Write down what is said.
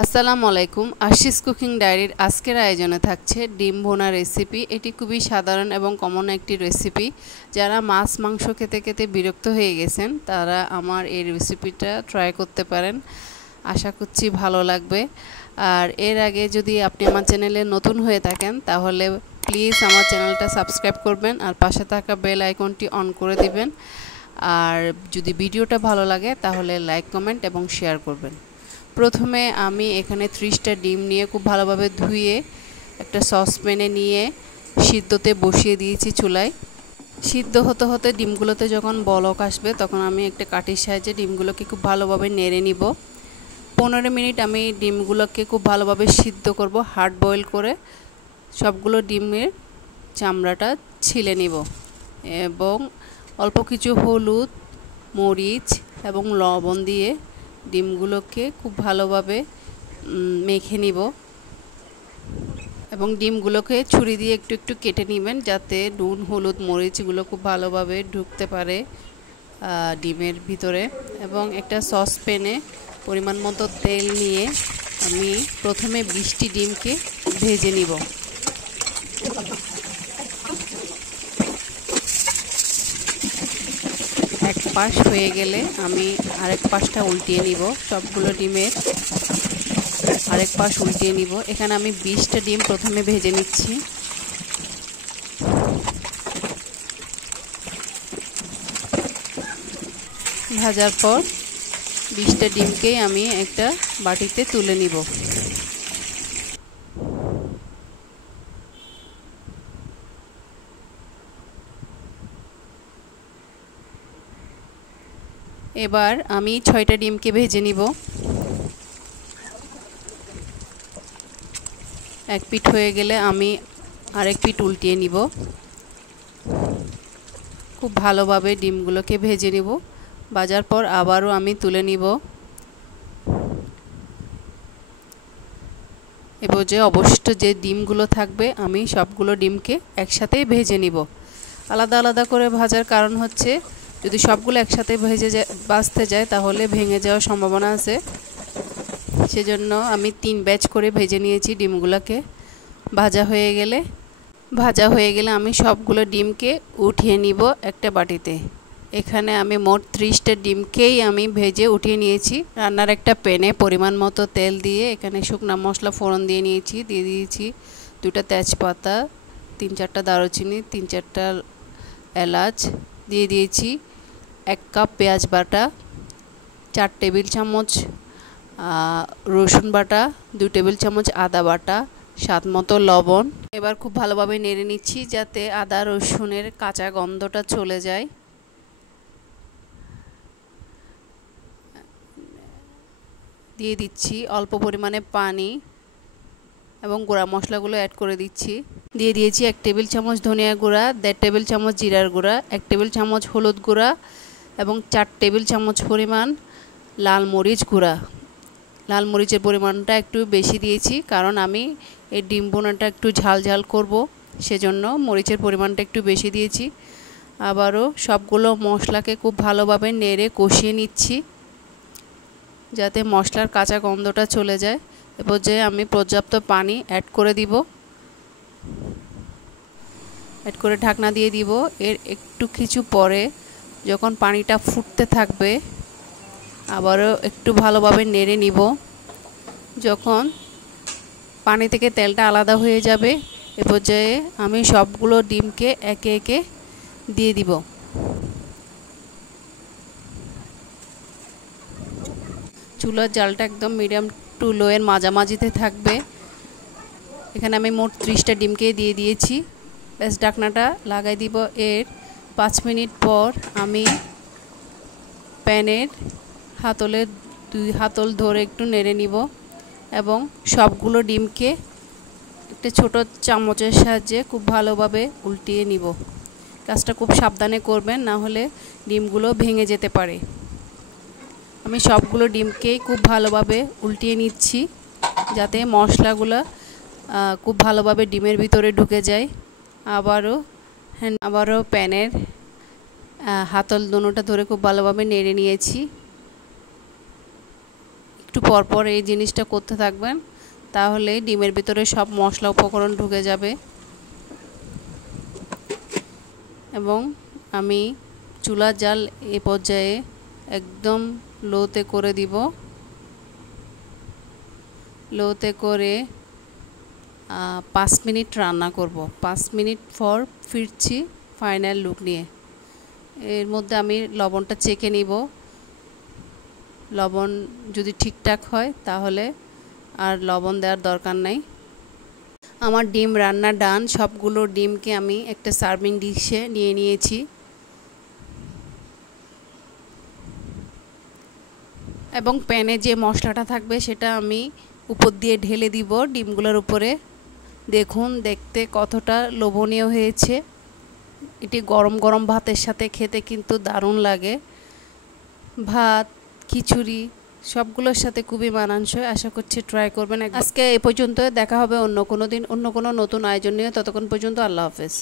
আসসালামু আলাইকুম। আশিস কুকিং ডায়েরির আজকের আয়োজনে থাকছে ডিম ভুনা রেসিপি। এটি খুবই সাধারণ এবং কমন একটি রেসিপি। যারা মাছ মাংস খেতে খেতে বিরক্ত হয়ে গেছেন তারা আমার এই রেসিপিটা ট্রাই করতে পারেন। আশা করছি ভালো লাগবে। আর এর আগে যদি আপনি আমার চ্যানেলে নতুন হয়ে থাকেন তাহলে প্লিজ আমার চ্যানেলটা সাবস্ক্রাইব করবেন আর পাশে থাকা বেল আইকনটি অন করে দিবেন। আর যদি ভিডিওটা ভালো লাগে তাহলে লাইক কমেন্ট এবং শেয়ার করবেন। প্রথমে আমি এখানে 30টা ডিম নিয়ে খুব ভালোভাবে ধুয়ে একটা সসপ্যানে নিয়ে সিদ্ধতে বসিয়ে দিয়েছি চুলায়। সিদ্ধ হতে হতে ডিমগুলোতে যখন বলক আসবে তখন আমি একটা কাঠির সাহায্যে ডিমগুলোকে খুব ভালোভাবে নেড়ে নিব। 15 মিনিট আমি ডিমগুলোকে খুব ভালোভাবে সিদ্ধ করব, হার্ড বয়েল করে সবগুলো ডিমের চামড়াটা ছিলে নিব এবং অল্প কিছু হলুদ, মরিচ এবং লবণ দিয়ে ডিমগুলোকে খুব ভালোভাবে মেখে নিব এবং ডিমগুলোকে ছুরি দিয়ে একটু একটু কেটে নেবেন যাতে নুন, হলুদ, মরিচগুলো খুব ভালোভাবে ঢুকতে পারে ডিমের ভিতরে। এবং একটা সসপ্যানে পরিমাণ মতো তেল নিয়ে আমি প্রথমে 20টি ডিমকে ভেজে নিব। এক পাশ হয়ে গেলে আমি আরেক পাশটা উল্টিয়ে নিব। সবগুলো ডিমের আরেক পাশ উল্টিয়ে নিব। এখানে আমি 20টা ডিম প্রথমে ভেজে নিচ্ছি। ভাজার পর 20টা ডিমকেই আমি একটা বাটিতে তুলে নিব। এবার আমি 6টা ডিমকে ভেজে নিব। এক পিঠ হয়ে গেলে আমি আরেক পিঠ উল্টিয়ে নিব। খুব ভালোভাবে ডিমগুলোকে ভেজে নিব। ভাজার পর আবারও আমি তুলে নিব। এবার যে অবশিষ্ট যে ডিমগুলো থাকবে আমি সবগুলো ডিমকে একসাথেই ভেজে নিব। আলাদা আলাদা করে ভাজার কারণ হচ্ছে যদি সবগুলো একসাথে ভাজতে যায় তাহলে ভেঙে যাওয়ার সম্ভাবনা আছে। সেজন্য আমি 3 ব্যাচ করে ভেজে নিয়েছি ডিমগুলোকে। ভাজা হয়ে গেলে আমি সবগুলো ডিমকে উঠিয়ে নিব একটা বাটিতে। এখানে আমি মোট 30টা ডিমকেই আমি ভেজে উঠিয়ে নিয়েছি। রান্নার একটা প্যানে পরিমাণ মতো তেল দিয়ে এখানে শুকনা মশলা ফোড়ন দিয়ে দিয়েছি 2টা তেজপাতা, 3-4টা দারুচিনি, 3-4টা এলাচ দিয়ে দিয়েছি। 1 কাপ পেঁয়াজ বাটা, 4 টেবিল চামচ রসুন বাটা, 2 টেবিল চামচ আদা বাটা, স্বাদ মতো লবণ। এবার খুব ভালোভাবে নেড়ে নিচ্ছি যাতে আদা রসুনের কাঁচা গন্ধটা চলে যায়। দিয়ে দিচ্ছি অল্প পরিমাণে পানি এবং গুঁড়া মশলাগুলো অ্যাড করে দিচ্ছি। দিয়ে দিয়েছি 1 টেবিল চামচ ধনিয়া গুঁড়া, 1.5 টেবিল চামচ জিরার গুঁড়া, 1 টেবিল চামচ হলুদ গুঁড়া এবং 4 টেবিল চামচ পরিমাণ লাল মরিচ গুঁড়া। লাল মরিচের পরিমাণটা একটু বেশি দিয়েছি কারণ আমি এই ডিম ভুনাটা একটু ঝাল ঝাল করব, সেজন্য মরিচের পরিমাণটা একটু বেশি দিয়েছি। আবারও সবগুলো মশলাকে খুব ভালোভাবে নেড়ে কষিয়ে নিচ্ছি যাতে মশলার কাঁচা গন্ধটা চলে যায়। এ পর্যায়ে আমি পর্যাপ্ত পানি অ্যাড করে দিব। অ্যাড করে ঢাকনা দিয়ে দিব। এর একটু কিছু পরে যখন পানিটা ফুটতে থাকবে আবারও একটু ভালোভাবে নেড়ে নিব। যখন পানি থেকে তেলটা আলাদা হয়ে যাবে এ পর্যায়ে আমি সবগুলো ডিমকে একে একে দিয়ে দিব। চুলার জালটা একদম মিডিয়াম টু লো এর মাঝামাঝিতে থাকবে। এখানে আমি মোট 30টা ডিমকে দিয়ে দিয়েছি। ব্যাস ঢাকনাটা লাগাই দিব। এর 5 মিনিট পর আমি প্যানের হাতলের 2 হাতল ধরে একটু নেড়ে নিব এবং সবগুলো ডিমকে একটা ছোট চামচের সাহায্যে খুব ভালোভাবে উল্টিয়ে নিব। কাজটা খুব সাবধানে করবেন, না হলে ডিমগুলো ভেঙে যেতে পারে। আমি সবগুলো ডিমকেই খুব ভালোভাবে উল্টিয়ে নিচ্ছি যাতে মশলাগুলো খুব ভালোভাবে ডিমের ভিতরে ঢুকে যায়। আবারও প্যানের হাতল দুটোটা ধরে খুব ভালোভাবে নেড়ে নিয়েছি। একটু পর পর এই জিনিসটা করতে থাকবেন, তাহলে ডিমের ভিতরে সব মশলা উপকরণ ঢুকে যাবে। এবং আমি চুলার জাল এ পর্যায়ে একদম লোতে করে দিব। লোতে করে 5 মিনিট রান্না করব। 5 মিনিট পর ফিরছি ফাইনাল লুক নিয়ে। এর মধ্যে আমি লবণটা চেখে নিব। লবণ যদি ঠিকঠাক হয় তাহলে আর লবণ দেওয়ার দরকার নাই। আমার ডিম রান্না ডান। সবগুলো ডিমকে আমি একটা সার্ভিং ডিশে নিয়ে নিয়েছি। এবং প্যানে যে মশলাটা থাকবে সেটা আমি উপর দিয়ে ঢেলে দিব ডিমগুলোর উপরে। দেখুন দেখতে কতটা লোভনীয় হয়েছে। এটি গরম গরম ভাতের সাথে খেতে কিন্তু দারুণ লাগে। ভাত, খিচুড়ি সবগুলোর সাথে খুবই মানানসই। আশা করছি ট্রাই করবেন। আজকে এ পর্যন্ত, দেখা হবে অন্য কোনো দিন অন্য কোনো নতুন আয়োজন নিয়ে। ততক্ষণ পর্যন্ত আল্লাহ হাফেজ।